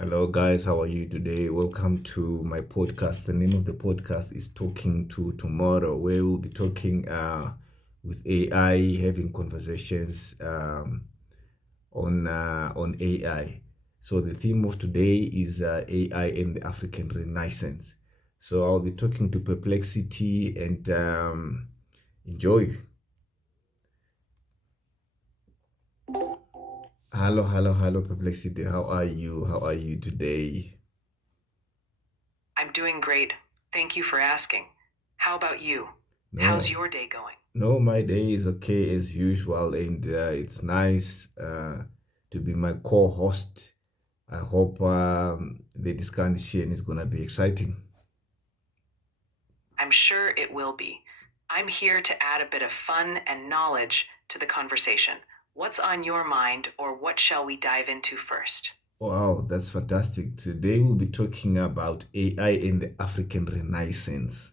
Hello, guys. How are you today? Welcome to my podcast. The name of the podcast is Talking to Tomorrow, where we'll be talking with AI, having conversations on AI. So the theme of today is AI and the African Renaissance. So I'll be talking to Perplexity and enjoy. Hello, hello, hello, Perplexity. How are you? How are you today? I'm doing great. Thank you for asking. How about you? How's No. your day going? No, my day is okay as usual, and it's nice to be my co-host. I hope the discussion is gonna be exciting. I'm sure it will be. I'm here to add a bit of fun and knowledge to the conversation. What's on your mind, or what shall we dive into first? Wow, that's fantastic. Today we'll be talking about AI and the African Renaissance.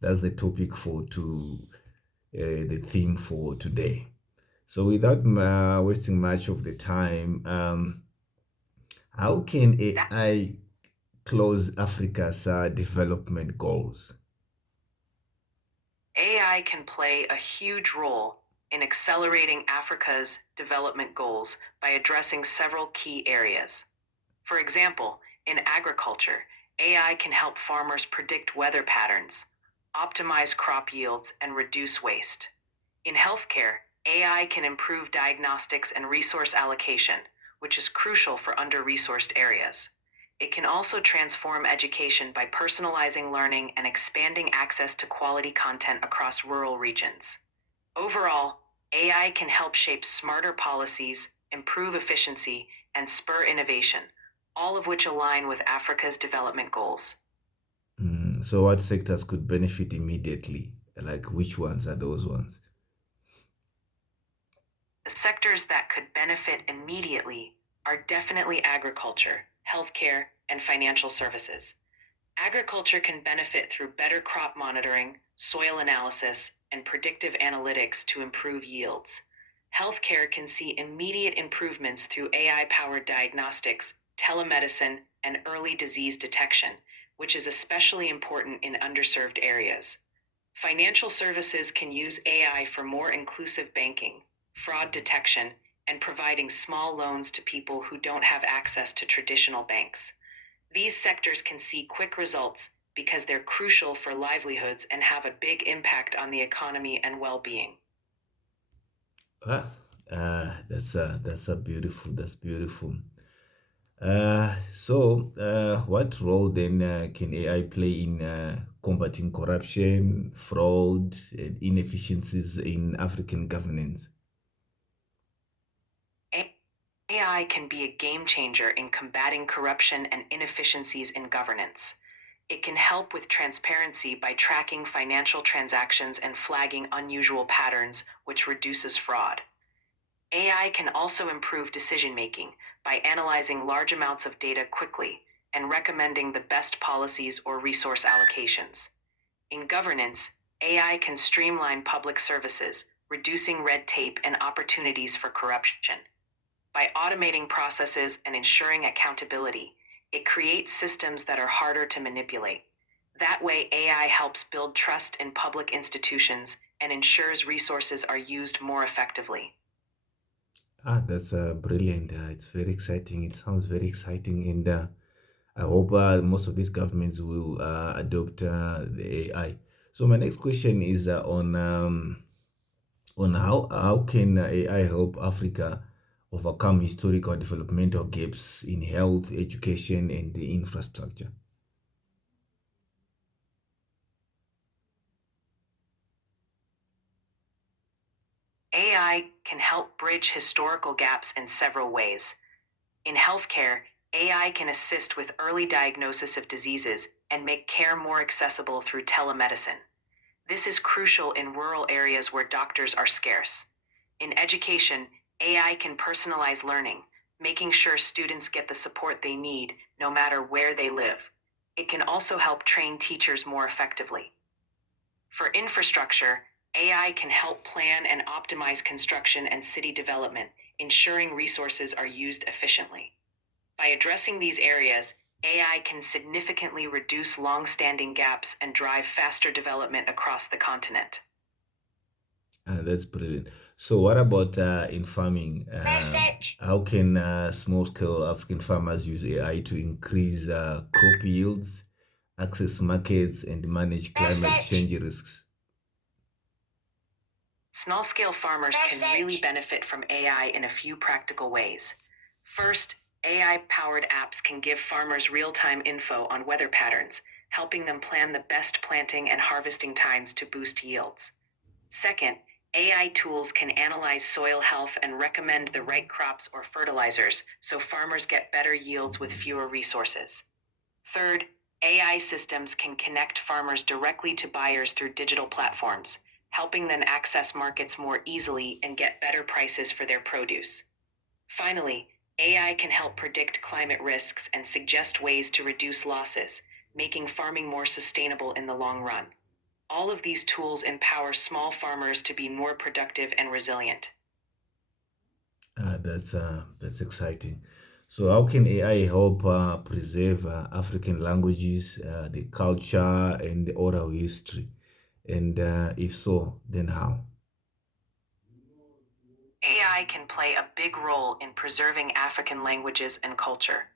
That's the topic for the theme for today. So, without wasting much of the time, how can That AI close Africa's development goals? AI can play a huge role in accelerating Africa's development goals by addressing several key areas. For example, in agriculture, AI can help farmers predict weather patterns, optimize crop yields, and reduce waste. In healthcare, AI can improve diagnostics and resource allocation, which is crucial for under resourced areas. It can also transform education by personalizing learning and expanding access to quality content across rural regions. Overall, AI can help shape smarter policies, improve efficiency, and spur innovation, all of which align with Africa's development goals. So, what sectors could benefit immediately? Like, which ones are those ones? The sectors that could benefit immediately are definitely agriculture, healthcare, and financial services. Agriculture can benefit through better crop monitoring, soil analysis, and predictive analytics to improve yields. Healthcare can see immediate improvements through AI powered diagnostics, telemedicine, and early disease detection, which is especially important in underserved areas. Financial services can use AI for more inclusive banking, fraud detection, and providing small loans to people who don't have access to traditional banks. These sectors can see quick results because they're crucial for livelihoods and have a big impact on the economy and well being. Ah, that's a beautiful. That's beautiful. What role then can AI play in combating corruption, fraud, and inefficiencies in African governance? AI can be a game changer in combating corruption and inefficiencies in governance. It can help with transparency by tracking financial transactions and flagging unusual patterns, which reduces fraud. AI can also improve decision making by analyzing large amounts of data quickly and recommending the best policies or resource allocations. In governance, AI can streamline public services, reducing red tape and opportunities for corruption. By automating processes and ensuring accountability, it creates systems that are harder to manipulate. That way, AI helps build trust in public institutions and ensures resources are used more effectively. That's brilliant. It's very exciting. It sounds very exciting, and I hope most of these governments will adopt the AI. So my next question is on how can AI help Africa overcome historical developmental gaps in health, education, and the infrastructure. AI can help bridge historical gaps in several ways. In healthcare, AI can assist with early diagnosis of diseases and make care more accessible through telemedicine. This is crucial in rural areas where doctors are scarce. In education, AI can personalize learning, making sure students get the support they need no matter where they live. It can also help train teachers more effectively. For infrastructure, AI can help plan and optimize construction and city development, ensuring resources are used efficiently. By addressing these areas, AI can significantly reduce long-standing gaps and drive faster development across the continent. That's brilliant. So, what about in farming? How can small-scale African farmers use AI to increase crop yields, access markets, and manage climate change risks? Small scale farmers can really benefit from AI in a few practical ways. First, AI powered apps can give farmers real time info on weather patterns, helping them plan the best planting and harvesting times to boost yields. Second, AI tools can analyze soil health and recommend the right crops or fertilizers so farmers get better yields with fewer resources. Third, AI systems can connect farmers directly to buyers through digital platforms, helping them access markets more easily and get better prices for their produce. Finally, AI can help predict climate risks and suggest ways to reduce losses, making farming more sustainable in the long run. All of these tools empower small farmers to be more productive and resilient. That's exciting. So, how can AI help preserve African languages, the culture, and the oral history? And if so, then how? AI can play a big role in preserving African languages and culture.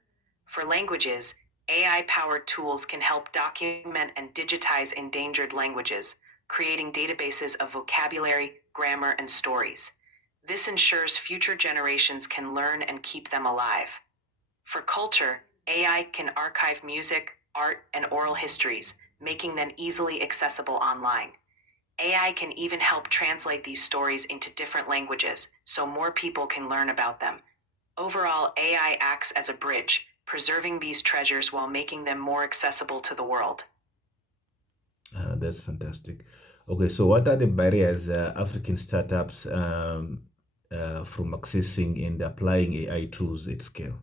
For languages, AI powered tools can help document and digitize endangered languages, creating databases of vocabulary, grammar, and stories. This ensures future generations can learn and keep them alive. For culture, AI can archive music, art, and oral histories, making them easily accessible online. AI can even help translate these stories into different languages so more people can learn about them. Overall, AI acts as a bridge, preserving these treasures while making them more accessible to the world. That's fantastic. Okay, so what are the barriers African startups from accessing and applying AI tools at scale?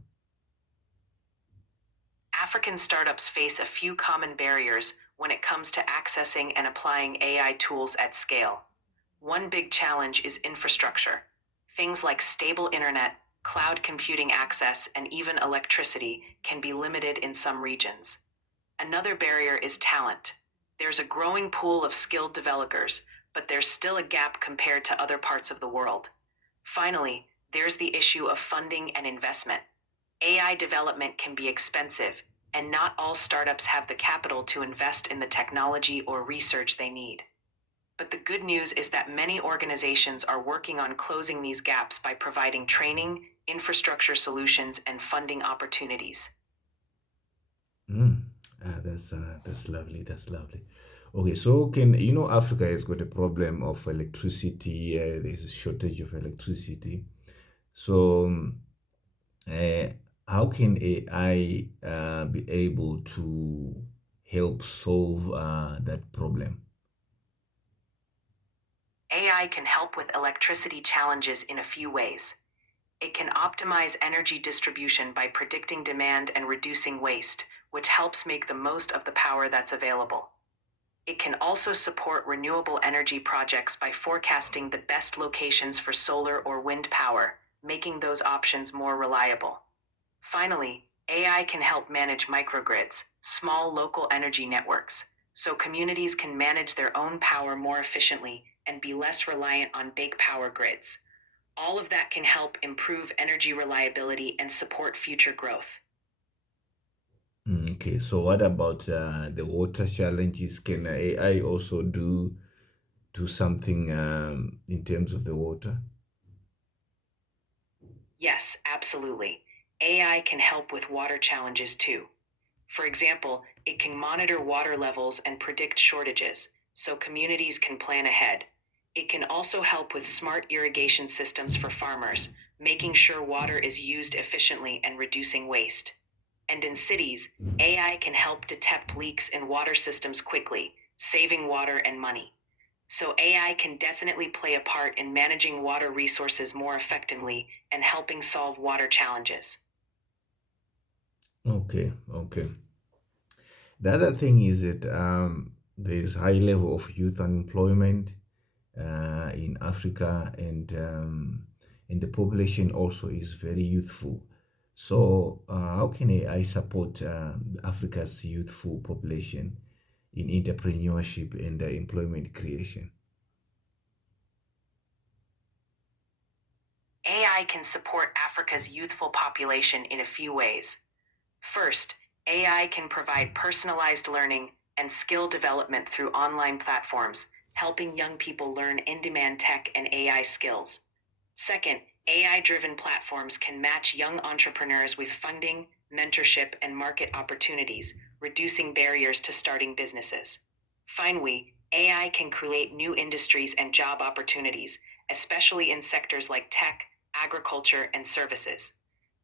African startups face a few common barriers when it comes to accessing and applying AI tools at scale. One big challenge is infrastructure. Things like stable internet, cloud computing access, and even electricity can be limited in some regions. Another barrier is talent. There's a growing pool of skilled developers, but there's still a gap compared to other parts of the world. Finally, there's the issue of funding and investment. AI development can be expensive, and not all startups have the capital to invest in the technology or research they need. But the good news is that many organizations are working on closing these gaps by providing training, infrastructure solutions, and funding opportunities. Mm. That's lovely. That's lovely. Okay, so can you know Africa has got a problem of electricity. There's a shortage of electricity. So, uh, how can AI be able to help solve that problem? AI can help with electricity challenges in a few ways. It can optimize energy distribution by predicting demand and reducing waste, which helps make the most of the power that's available. It can also support renewable energy projects by forecasting the best locations for solar or wind power, making those options more reliable. Finally, AI can help manage microgrids, small local energy networks, so communities can manage their own power more efficiently and be less reliant on big power grids. All of that can help improve energy reliability and support future growth. Okay, so what about the water challenges? Can AI also do something in terms of the water? Yes, absolutely. AI can help with water challenges too. For example, it can monitor water levels and predict shortages, so communities can plan ahead. It can also help with smart irrigation systems for farmers, making sure water is used efficiently and reducing waste. And in cities, AI can help detect leaks in water systems quickly, saving water and money. So AI can definitely play a part in managing water resources more effectively and helping solve water challenges. Okay, okay. The other thing is that there is high level of youth unemployment in Africa, and the population also is very youthful. So, how can AI support Africa's youthful population in entrepreneurship and employment creation? AI can support Africa's youthful population in a few ways. First, AI can provide personalized learning and skill development through online platforms, helping young people learn in demand tech and AI skills. Second, AI driven platforms can match young entrepreneurs with funding, mentorship, and market opportunities, reducing barriers to starting businesses. Finally, AI can create new industries and job opportunities, especially in sectors like tech, agriculture, and services.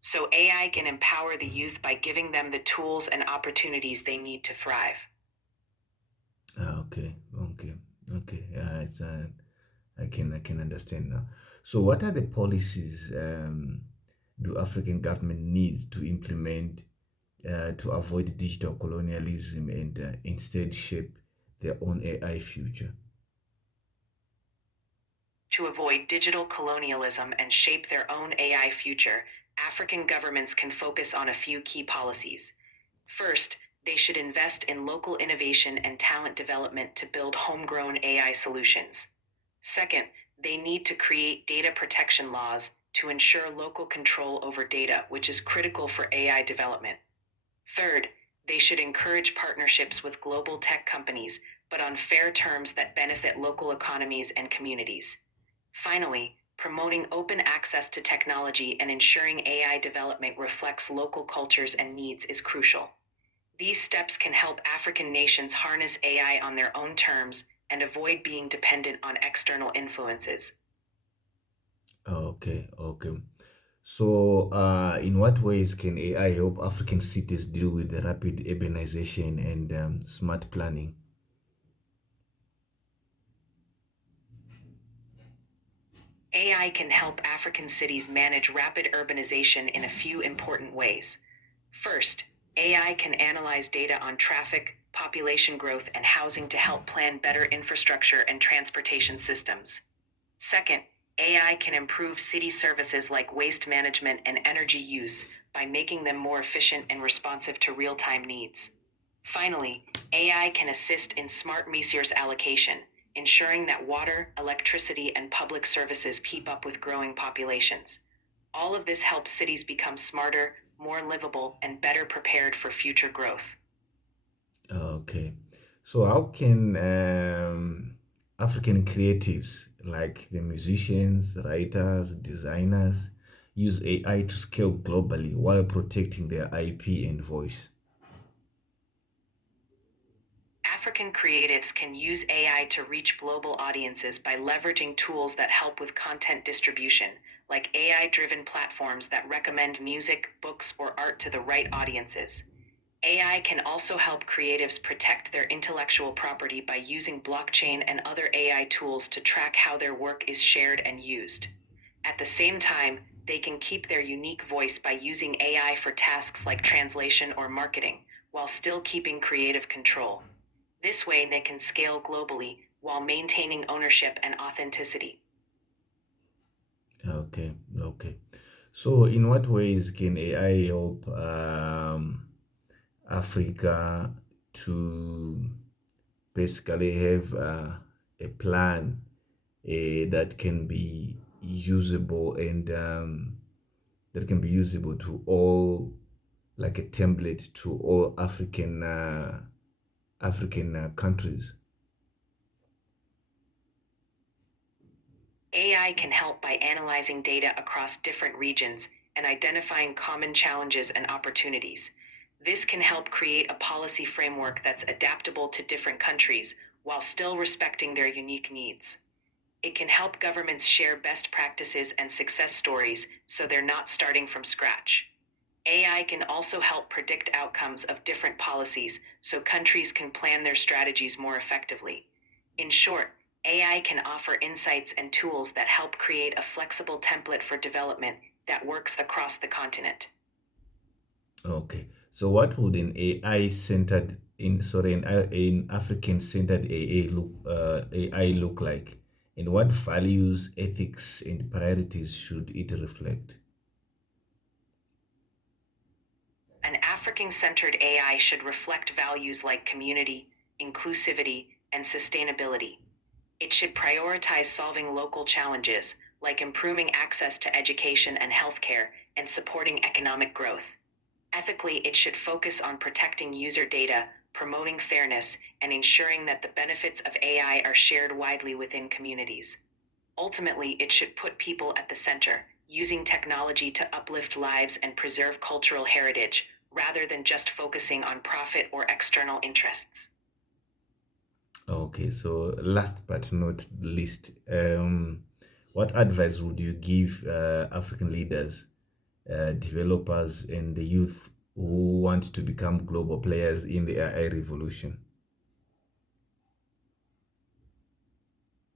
So AI can empower the youth by giving them the tools and opportunities they need to thrive. Okay, okay, okay. I can understand now. So, what are the policies do African government needs to implement to avoid digital colonialism and instead shape their own AI future? To avoid digital colonialism and shape their own AI future, African governments can focus on a few key policies. First, they should invest in local innovation and talent development to build homegrown AI solutions. Second, they need to create data protection laws to ensure local control over data, which is critical for AI development. Third, they should encourage partnerships with global tech companies, but on fair terms that benefit local economies and communities. Finally, promoting open access to technology and ensuring AI development reflects local cultures and needs is crucial. These steps can help African nations harness AI on their own terms and avoid being dependent on external influences. Okay, okay. So, in what ways can AI help African cities deal with the rapid urbanization and smart planning? AI can help African cities manage rapid urbanization in a few important ways. First, AI can analyze data on traffic, population growth, and housing to help plan better infrastructure and transportation systems. Second, AI can improve city services like waste management and energy use by making them more efficient and responsive to real time needs. Finally, AI can assist in smart resource allocation, ensuring that water, electricity, and public services keep up with growing populations. All of this helps cities become smarter, more livable, and better prepared for future growth. Okay. So, how can African creatives like the musicians, writers, designers use AI to scale globally while protecting their IP and voice? African creatives can use AI to reach global audiences by leveraging tools that help with content distribution, like AI driven platforms that recommend music, books, or art to the right audiences. AI can also help creatives protect their intellectual property by using blockchain and other AI tools to track how their work is shared and used. At the same time, they can keep their unique voice by using AI for tasks like translation or marketing, while still keeping creative control. This way, they can scale globally while maintaining ownership and authenticity. Okay, okay. So, in what ways can AI help Africa to basically have a plan that can be usable and that can be usable to all, like a template to all African countries? AI can help by analyzing data across different regions and identifying common challenges and opportunities. This can help create a policy framework that's adaptable to different countries while still respecting their unique needs. It can help governments share best practices and success stories so they're not starting from scratch. AI can also help predict outcomes of different policies so countries can plan their strategies more effectively. In short, AI can offer insights and tools that help create a flexible template for development that works across the continent. Okay. So, what would an AI centered in sorry an African centered AI look like, and what values, ethics, and priorities should it reflect? Networking-centered AI should reflect values like community, inclusivity, and sustainability. It should prioritize solving local challenges, like improving access to education and healthcare and supporting economic growth. Ethically, it should focus on protecting user data, promoting fairness, and ensuring that the benefits of AI are shared widely within communities. Ultimately, it should put people at the center, using technology to uplift lives and preserve cultural heritage, rather than just focusing on profit or external interests. Okay, so last but not least, what advice would you give African leaders, developers, and the youth who want to become global players in the AI revolution?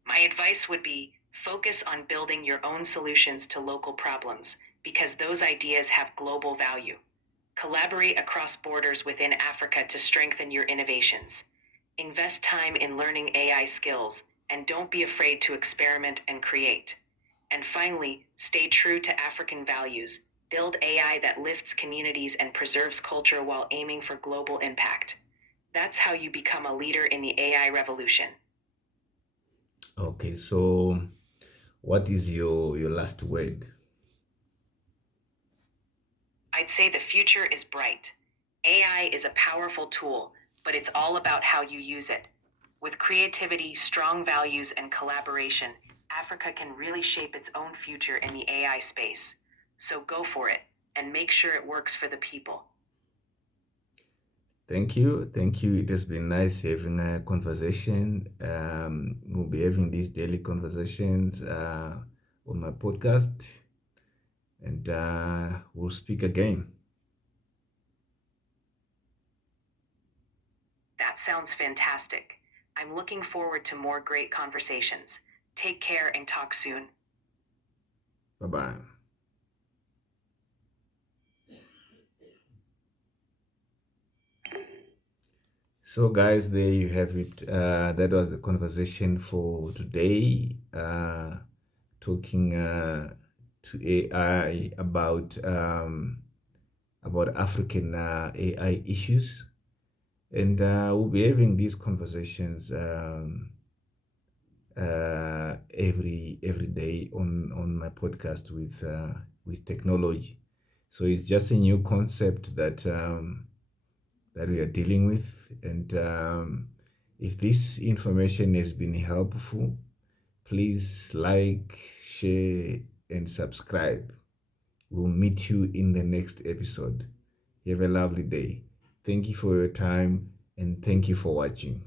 My advice would be focus on building your own solutions to local problems because those ideas have global value. Collaborate across borders within Africa to strengthen your innovations. Invest time in learning AI skills and don't be afraid to experiment and create. And finally, stay true to African values. Build AI that lifts communities and preserves culture while aiming for global impact. That's how you become a leader in the AI revolution. Okay, so what is your last word? I'd say the future is bright. AI is a powerful tool, but it's all about how you use it. With creativity, strong values, and collaboration, Africa can really shape its own future in the AI space. So go for it and make sure it works for the people. Thank you. Thank you. It has been nice having a conversation. We'll be having these daily conversations on my podcast, and we'll speak again. That sounds fantastic. I'm looking forward to more great conversations. Take care and talk soon. Bye bye. So, guys, there you have it. That was the conversation for today. Talking to AI about African AI issues, and we'll be having these conversations every day on my podcast with technology. So it's just a new concept that we are dealing with, and if this information has been helpful, please like, share, and subscribe. We'll meet you in the next episode. Have a lovely day. Thank you for your time, and thank you for watching.